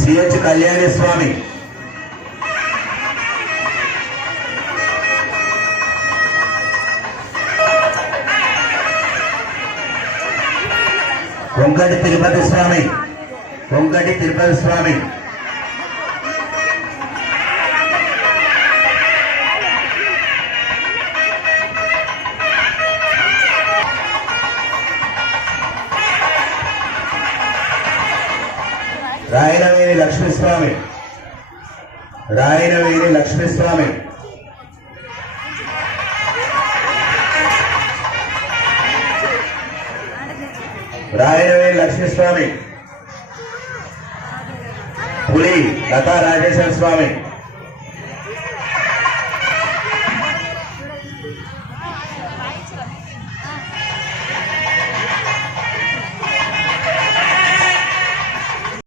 CH Kalyani Swamy, Konkati Tirupati Swamy, Konkati Tirupati Swamy, రాయనవేణి Lakshmiswamy, రాయనవేణి Lakshmiswamy, రాయనవేణి Lakshmiswamy, Puli Lata Rajeshwara Swamy,